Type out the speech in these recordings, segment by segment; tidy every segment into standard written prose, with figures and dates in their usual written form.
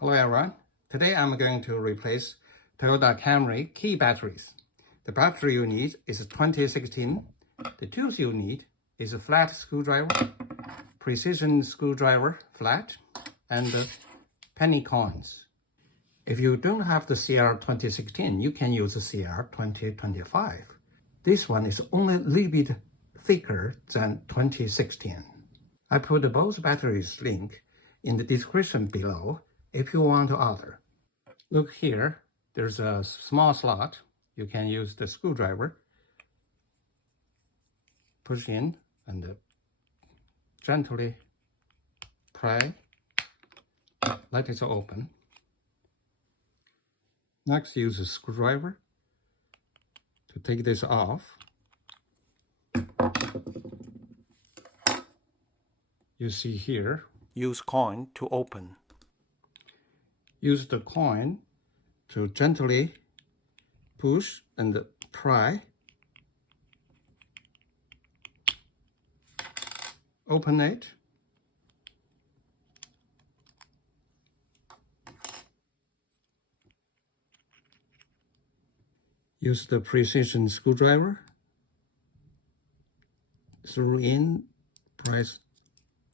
Hello everyone. Today I'm going to replace Toyota Camry key batteries. The battery you need is 2016. The tools you need is a flat screwdriver, precision screwdriver flat, and penny coins. If you don't have the CR 2016, you can use the CR 2025. This one is only a little bit thicker than 2016. I put both batteries link in the description below if you want to order. Look here, there's a small slot. You can use the screwdriver, push in and gently pry, let it open. Next, use a screwdriver to take this off. You see here, use coin to open. Use the coin to gently push and pry. Open it. Use the precision screwdriver. Screw in, press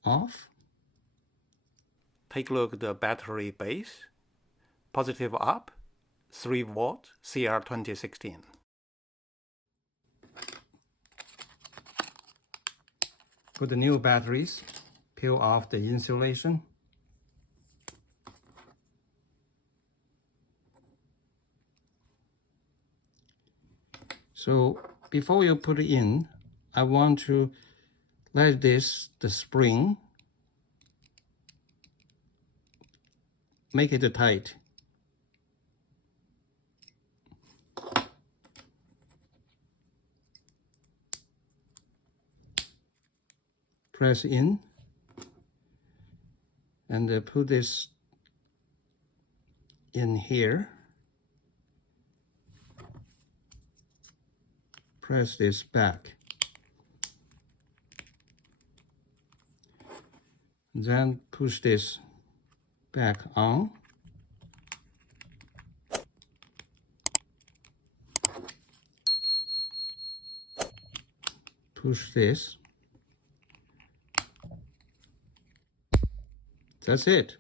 off. Take a look at the battery base. Positive up, 3 volt, CR 2016. For the new batteries, peel off the insulation. So before you put it in, I want to let the spring, make it tight. Press in and put this in here. Press this back. Then push this back on. Push this. That's it.